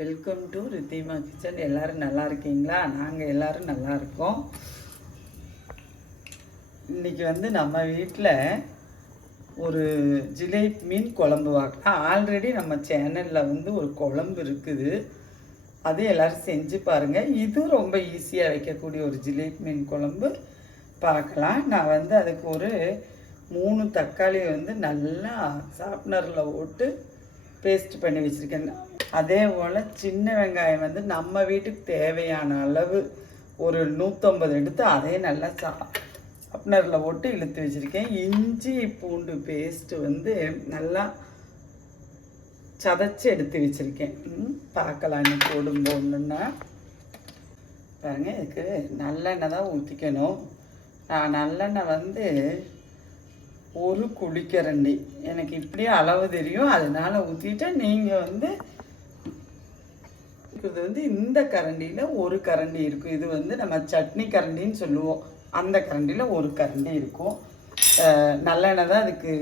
Welcome to Ridhima kitchen. எல்லோரும் நல்லா இருக்கீங்களா? நாங்கள் எல்லோரும் நல்லா இருக்கோம். இன்றைக்கி நம்ம வீட்டில் ஒரு ஜிலேபி மீன் குழம்பு வாக்கலாம். ஆல்ரெடி நம்ம சேனலில் ஒரு குழம்பு இருக்குது, அது எல்லோரும் செஞ்சு பாருங்கள். இது ரொம்ப ஈஸியாக வைக்கக்கூடிய ஒரு ஜிலேபி மீன் குழம்பு பார்க்கலாம். நான் அதுக்கு ஒரு 3 தக்காளி நல்லா ஷார்ப்னரில் போட்டு பேஸ்ட் பண்ணி வச்சுருக்கேன். அதே போல் சின்ன வெங்காயம் நம்ம வீட்டுக்கு தேவையான அளவு ஒரு 150 எடுத்து அதே நல்லா ஷார்ப்னரில் போட்டு இழுத்து வச்சுருக்கேன். இஞ்சி பூண்டு பேஸ்ட்டு நல்லா சதைச்சி எடுத்து வச்சுருக்கேன். பார்க்கலாம் இன்னும் போடும்போதுன்னா பாருங்கள். இதுக்கு நல்லெண்ணெய் தான் ஊற்றிக்கணும். நான் நல்லெண்ணெய் ஒரு குழிக்கரண்டி, எனக்கு இப்படியே அளவு தெரியும், அதனால் ஊற்றிட்டு நீங்கள் இது இந்த கரண்டியில் ஒரு கரண்டி இருக்கும். இது நம்ம சட்னி கரண்டின்னு சொல்லுவோம், அந்த கரண்டியில் ஒரு கரண்டி இருக்கும். நல்லெண்ணெய் தான் அதுக்கு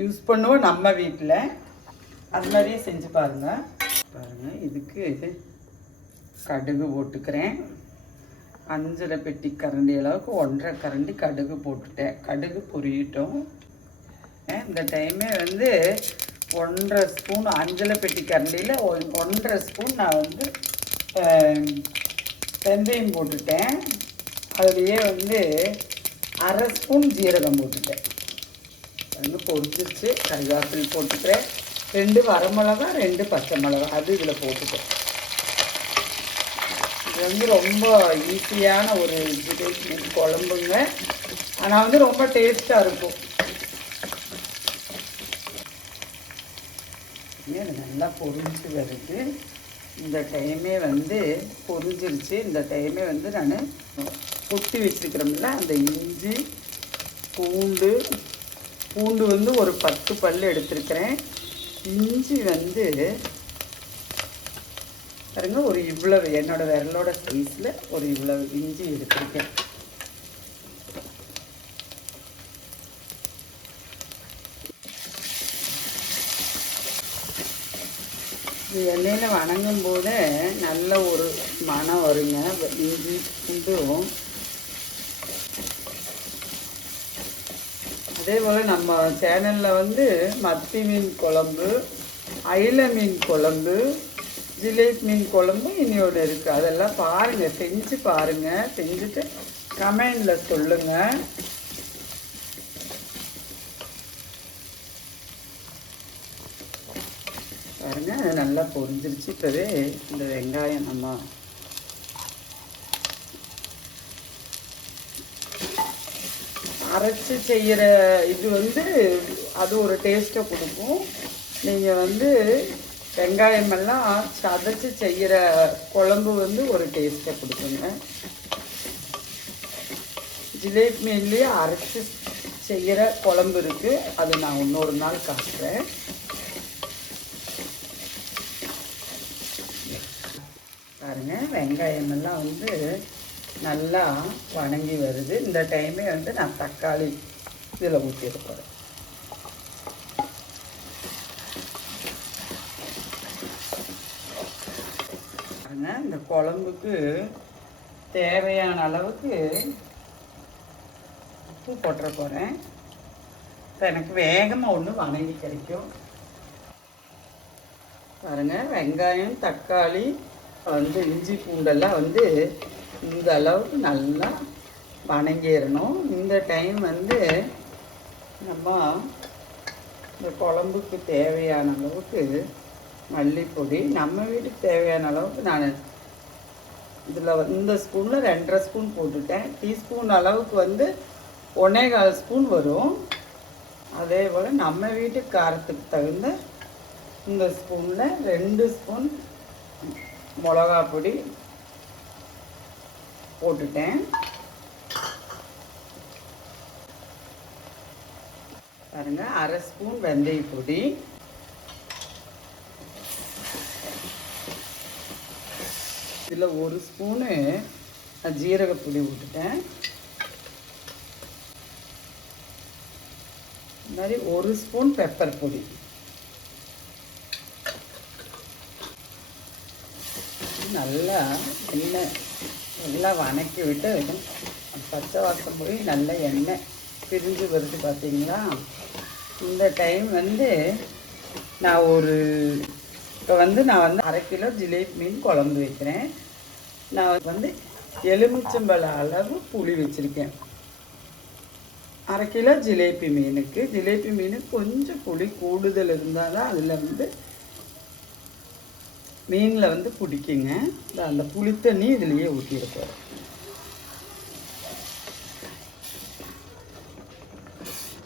யூஸ் பண்ணுவோம் நம்ம வீட்டில். அது மாதிரியே செஞ்சு பாருங்கள். இதுக்கு கடுகு போட்டுக்கிறேன். 5 பெட்டி கரண்டி அளவுக்கு 1.5 கரண்டி கடுகு போட்டுட்டேன். கடுகு பொரியட்டும். இந்த டைமே 1.5 ஸ்பூன் 5 பெட்டி கரண்டியில் 1.5 ஸ்பூன் நான் வெந்தயம் போட்டுட்டேன். அதுலேயே 1/2 ஸ்பூன் ஜீரகம் போட்டுட்டேன். பொரிச்சிருச்சு. கறிவேப்பிலை போட்டுக்கிறேன். 2 வரமிளகா 2 பச்சை மிளகா அது இதில் போட்டுட்டேன். இது ரொம்ப ஈஸியான ஒரு ஜிலேபி குழம்புங்க. ஆனால் ரொம்ப டேஸ்ட்டாக இருக்கும். இது நல்லா பொரிஞ்சு வருது. இந்த டைமே பொரிஞ்சிருச்சு. இந்த டைமே நான் குத்தி வச்சுக்கிறோம்ல அந்த இஞ்சி பூண்டு ஒரு 10 பல் எடுத்துருக்கிறேன். இஞ்சி பாருங்க, ஒரு இவ்வளவு என்னோடய விரலோட சைஸில் ஒரு இவ்வளவு இஞ்சி எடுத்துருக்கேன். இது எண்ணெயில் வணங்கும் போது நல்ல ஒரு மணம் வருங்க. இஞ்சி பூண்டும் அதே போல் நம்ம சேனலில் மத்தி மீன் குழம்பு, அயில மீன் குழம்பு, ஜிலேபி மீன் குழம்பு இன்னொன்று இருக்குது. அதெல்லாம் பாருங்கள், செஞ்சு பாருங்கள். செஞ்சுட்டு கமெண்டில் சொல்லுங்கள். பாருங்கள், அது நல்லா பொரிஞ்சிருச்சு. இப்போவே இந்த வெங்காயம் நம்ம அரைச்சி செய்கிற இது அது ஒரு டேஸ்ட்டை கொடுக்கும். நீங்கள் வெங்காயமெல்லாம் சதைச்சி செய்கிற குழம்பு ஒரு டேஸ்ட்டை கொடுக்குங்க. ஜிலேபி மீன்லேயே அரைச்சி செய்கிற குழம்பு இருக்குது, அது நான் இன்னொரு நாள் காட்டுறேன். பாருங்கள், வெங்காயமெல்லாம் நல்லா வணங்கி வருது. இந்த டைமே நான் தக்காளி இதில் ஊற்றிட போகிறேன். இந்த குழம்புக்கு தேவையான அளவுக்கு உப்பு போட்டுற போகிறேன். எனக்கு வேகமாக ஒன்று வணங்கி கிடைக்கும். பாருங்கள், வெங்காயம் தக்காளி இஞ்சி பூண்டெல்லாம் இந்த அளவுக்கு நல்லா வணங்கிடணும். இந்த டைம் நம்ம இந்த குழம்புக்கு தேவையான அளவுக்கு மல்லிப்பொடி, நம்ம வீட்டுக்கு தேவையான அளவுக்கு நான் இதில் இந்த ஸ்பூனில் 2.5 ஸ்பூன் போட்டுட்டேன். டீஸ்பூன் அளவுக்கு 1.25 ஸ்பூன் வரும். அதே போல் நம்ம வீட்டுக்கு காரத்துக்கு தகுந்த இந்த ஸ்பூனில் 2 ஸ்பூன் மிளகா பொடி போட்டுட்டேன். பாருங்கள், 1/2 ஸ்பூன் வெந்தய பொடி, இதில் 1 ஸ்பூனு ஜீரகப்பொடி விட்டுட்டேன். இந்த மாதிரி 1 ஸ்பூன் பெப்பர் பொடி, நல்லா எண்ணெய் நல்லா வணக்கி விட்டு பச்சை வாசம் போய் நல்ல எண்ணெய் பிரிஞ்சு வருது பார்த்தீங்களா. இந்த டைம் வந்து நான் இப்போ நான் 1/2 கிலோ ஜிலேபி மீன் குழம்பு வைக்கிறேன். நான் எலுமிச்சம்பழ அளவு புளி வச்சுருக்கேன். 1/2 கிலோ ஜிலேபி மீனுக்கு கொஞ்சம் புளி கூடுதல் இருந்தால் தான் அதில் மீனில் பிடிக்குங்க. அந்த புளி தண்ணி இதுலேயே ஊற்றிருப்போம்.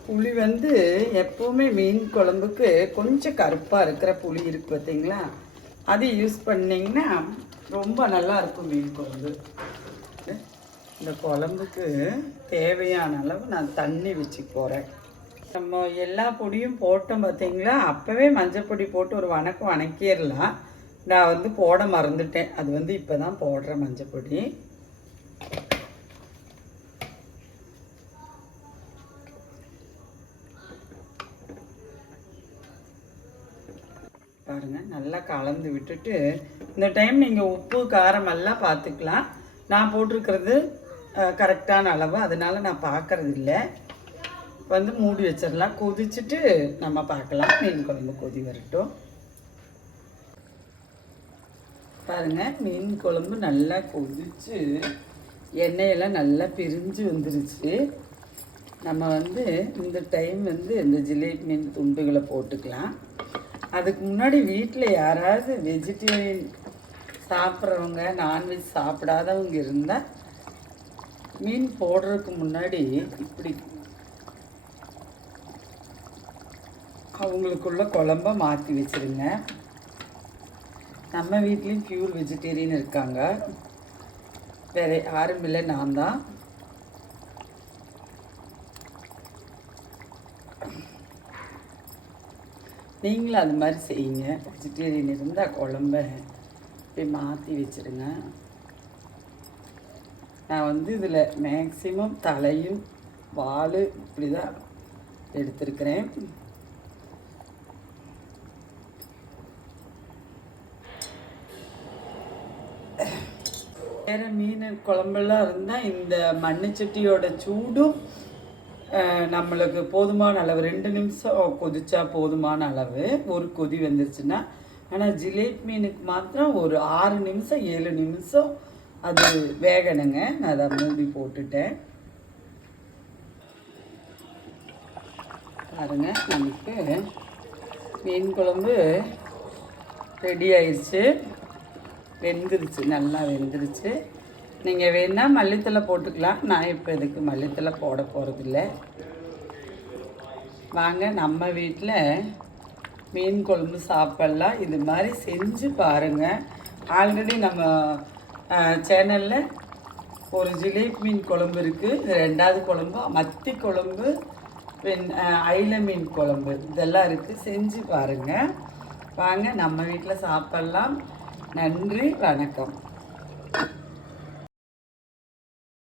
புளி எப்போவுமே மீன் குழம்புக்கு கொஞ்சம் கருப்பாக இருக்கிற புளி இருக்குது பார்த்தீங்களா, அது யூஸ் பண்ணிங்கன்னா ரொம்ப நல்லாயிருக்கும் மீன் குழம்பு. இந்த குழம்புக்கு தேவையான அளவு நான் தண்ணி வச்சு போகிறேன். நம்ம எல்லா பொடியும் போட்டோம் பார்த்தீங்களா, அப்போவே மஞ்சள் பொடி போட்டு ஒரு வணக்கிடலாம். நான் போட மறந்துட்டேன். அது இப்போ தான் போடுறேன் மஞ்சள் பொடி. பாருங்கள், நல்லா கலந்து விட்டுட்டு இந்த டைம் நீங்கள் உப்பு காரம் எல்லாம் பார்த்துக்கலாம். நான் போட்டிருக்கிறது கரெக்டான அளவு, அதனால் நான் பார்க்கறது இல்லை. மூடி வச்சிடலாம். கொதிச்சுட்டு நம்ம பார்க்கலாம். மீன் குழம்பு கொதி வரட்டும். பாருங்கள், மீன் குழம்பு நல்லா கொதிச்சு எண்ணெயெல்லாம் நல்லா பிரிஞ்சு வந்துருச்சு. நம்ம இந்த டைம் இந்த ஜிலேபி மீன் துண்டுகளை போட்டுக்கலாம். அதுக்கு முன்னாடி வீட்டில் யாராவது வெஜிடேரியன் சாப்பிட்றவங்க, நான்வெஜ் சாப்பிடாதவங்க இருந்தால் மீன் போடுறதுக்கு முன்னாடி இப்படி அவங்களுக்குள்ள குழம்ப மாற்றி வச்சுருங்க. நம்ம வீட்லேயும் பியூர் வெஜிடேரியன் இருக்காங்க, வேறு யாரும் இல்லை, நான் தான். நீங்களும் அது மாதிரி செய்யுங்க. வெஜிடேரியன் இருந்தால் குழம்ப இப்படி மாற்றி வச்சுருங்க. நான் இதில் மேக்ஸிமம் தலையும் வால் இப்படி தான் எடுத்துருக்கிறேன். வேறு மீன் குழம்பெல்லாம் இருந்தால் இந்த மண்ணுச்சட்டியோட சூடும் நம்மளுக்கு போதுமான அளவு. 2 நிமிஷம் கொதிச்சா போதுமான அளவு. ஒரு கொதி வந்துருச்சுன்னா. ஆனால் ஜிலேபி மீனுக்கு மாத்திரம் ஒரு 6 நிமிஷம் 7 நிமிஷம் அது வேகணுங்க. நான் அதை மூடி போட்டுட்டேன். பாருங்க, நமக்கு மீன் குழம்பு ரெடி ஆயிடுச்சு. வெந்துருச்சு, நல்லா வெந்துருச்சு. நீங்கள் வேணால் மல்லித்தலை போட்டுக்கலாம். நான் இப்போ இதுக்கு மல்லித்தலை போட போகிறதில்ல. வாங்க, நம்ம வீட்டில் மீன் குழம்பு சாப்பிட்லாம். இது மாதிரி செஞ்சு பாருங்கள். ஆல்ரெடி நம்ம சேனலில் ஒரு ஜிலேபி மீன் குழம்பு இருக்குது. இது 2வது குழம்பு. மத்தி குழம்பு, ஐல மீன் குழம்பு, இதெல்லாம் இருக்குது. செஞ்சு பாருங்கள். வாங்க, நம்ம வீட்டில் சாப்பிட்லாம். நன்றி, வணக்கம்.